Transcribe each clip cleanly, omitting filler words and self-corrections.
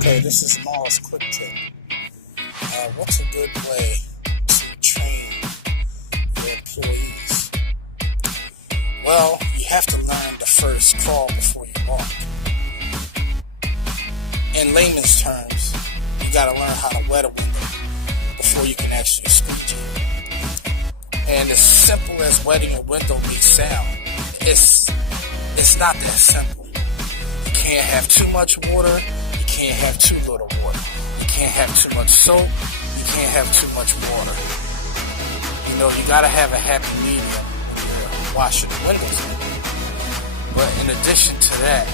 Okay, this is Mars Quick Tip. What's a good way to train your employees? Well, you have to learn to first crawl before you walk. In layman's terms, you gotta learn how to wet a window before you can actually squeegee. And as simple as wetting a window may sound, it's not that simple. You can't have too much water. You can't have too little water. You can't have too much soap. You can't have too much water. You know, you gotta have a happy medium when you're washing the windows. But in addition to that,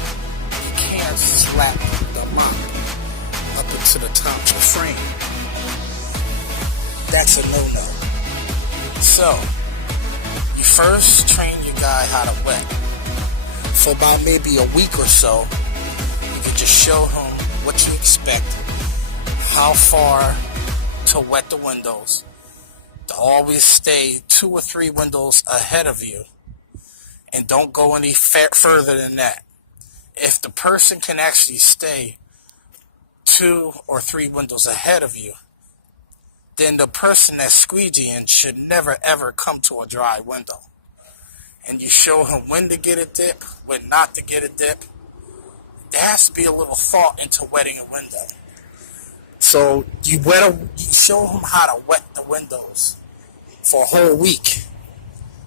you can't slap the mop up into the top of the frame. That's a no-no. So, you first train your guy how to wet. For about maybe a week or so, you can just show him what you expect, how far to wet the windows, to always stay 2 or 3 windows ahead of you, and don't go any further than that. If the person can actually stay 2 or 3 windows ahead of you, then the person that's squeegeeing should never ever come to a dry window. And you show him when to get a dip, when not to get a dip. There has to be a little thought into wetting a window. So you show him how to wet the windows for a whole week.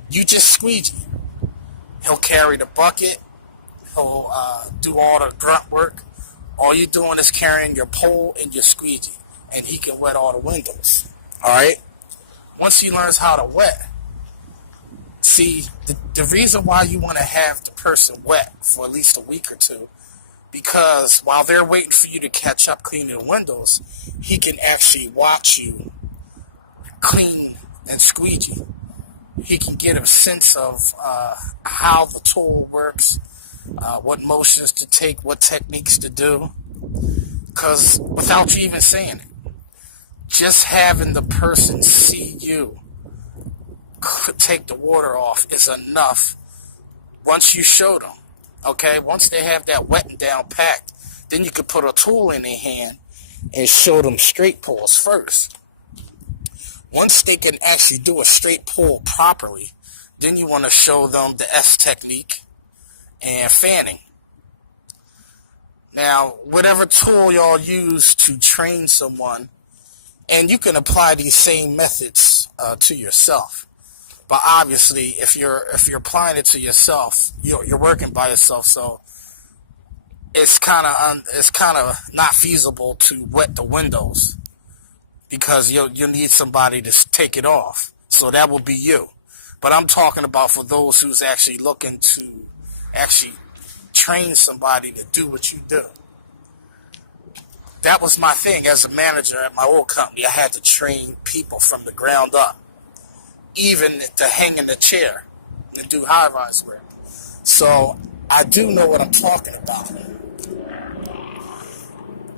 You just squeegee. He'll carry the bucket. He'll do all the grunt work. All you're doing is carrying your pole and your squeegee, and he can wet all the windows. All right? Once he learns how to wet, see, the reason why you want to have the person wet for at least a week or two, because while they're waiting for you to catch up cleaning the windows, he can actually watch you clean and squeegee. He can get a sense of how the tool works, what motions to take, what techniques to do, because without you even saying it, just having the person see you take the water off is enough once you show them. Okay, once they have that wetting down packed, then you can put a tool in their hand and show them straight pulls first. Once they can actually do a straight pull properly, then you want to show them the S technique and fanning. Now, whatever tool y'all use to train someone, and you can apply these same methods to yourself. But obviously, if you're applying it to yourself, you're working by yourself, so it's kind of not feasible to wet the windows because you'll need somebody to take it off. So that will be you. But I'm talking about for those who's actually looking to actually train somebody to do what you do. That was my thing as a manager at my old company. I had to train people from the ground up, even to hang in the chair and do high-rise work. So I do know what I'm talking about.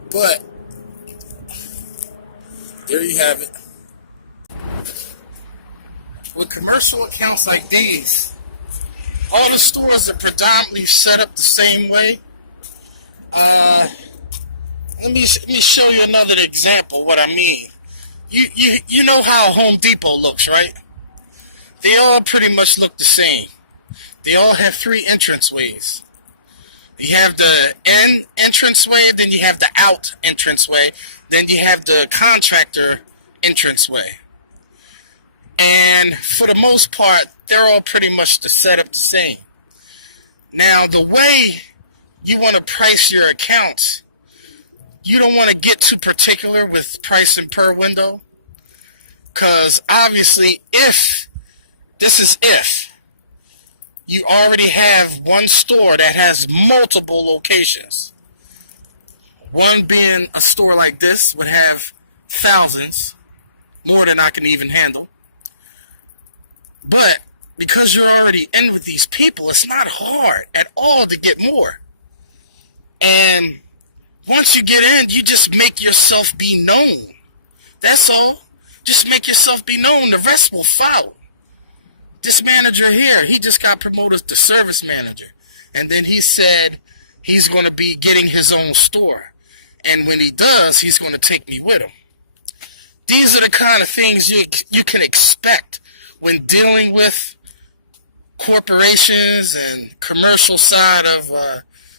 But there you have it. With commercial accounts like these, all the stores are predominantly set up the same way. Let me show you another example of what I mean. You know how Home Depot looks, right? They all pretty much look the same. They all have 3 entranceways. You have the in entranceway, then you have the out entranceway, then you have the contractor entranceway. And for the most part, they're all pretty much the setup the same. Now, the way you want to price your accounts, you don't want to get too particular with pricing per window, because obviously if you already have one store that has multiple locations, one being a store like this would have thousands, more than I can even handle. But because you're already in with these people, it's not hard at all to get more. And once you get in, you just make yourself be known. That's all. Just make yourself be known. The rest will follow. This manager here, he just got promoted to service manager. And then he said he's going to be getting his own store. And when he does, he's going to take me with him. These are the kind of things you can expect when dealing with corporations and commercial side of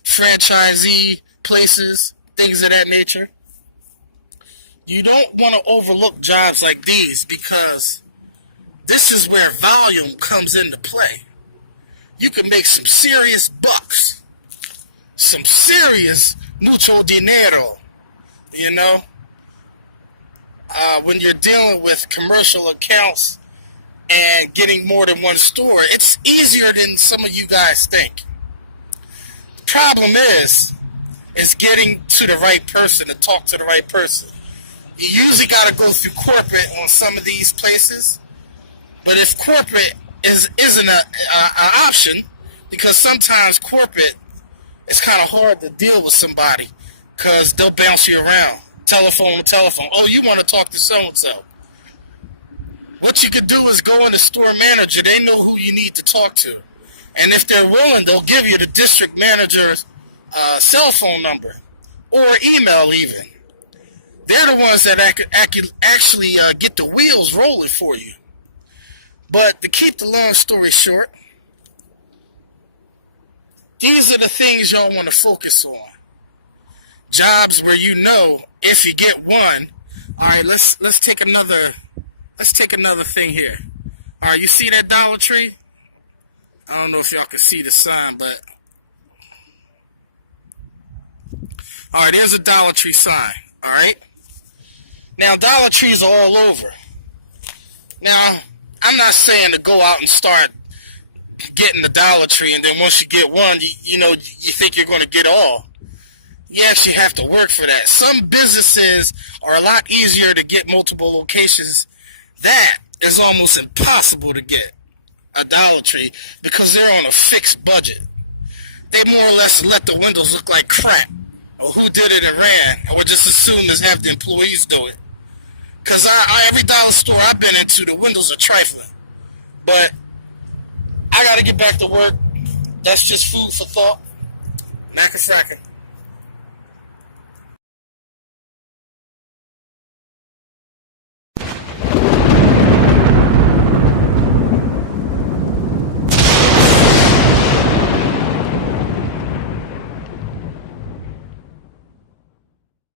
franchisee places, things of that nature. You don't want to overlook jobs like these because this is where volume comes into play. You can make some serious bucks, some serious mucho dinero, you know, when you're dealing with commercial accounts and getting more than one store. It's easier than some of you guys think. The problem is getting to the right person and talk to the right person. You usually got to go through corporate on some of these places, but if corporate isn't an option, because sometimes corporate, it's kind of hard to deal with somebody because they'll bounce you around, telephone to telephone. Oh, you want to talk to so-and-so. What you could do is go in the store manager. They know who you need to talk to. And if they're willing, they'll give you the district manager's cell phone number or email even. They're the ones that actually get the wheels rolling for you. But to keep the long story short, these are the things y'all want to focus on. Jobs where you know if you get one. All right, let's take another thing here. All right, you see that Dollar Tree? I don't know if y'all can see the sign, but all right, there's a Dollar Tree sign. All right. Now Dollar Trees are all over. Now I'm not saying to go out and start getting the Dollar Tree, and then once you get one, you think you're going to get all. You actually have to work for that. Some businesses are a lot easier to get multiple locations. That is almost impossible to get a Dollar Tree because they're on a fixed budget. They more or less let the windows look like crap, or who did it and ran, and would just assume as have the employees do it. Because every dollar store I've been into, the windows are trifling. But I got to get back to work. That's just food for thought. Nakasaka.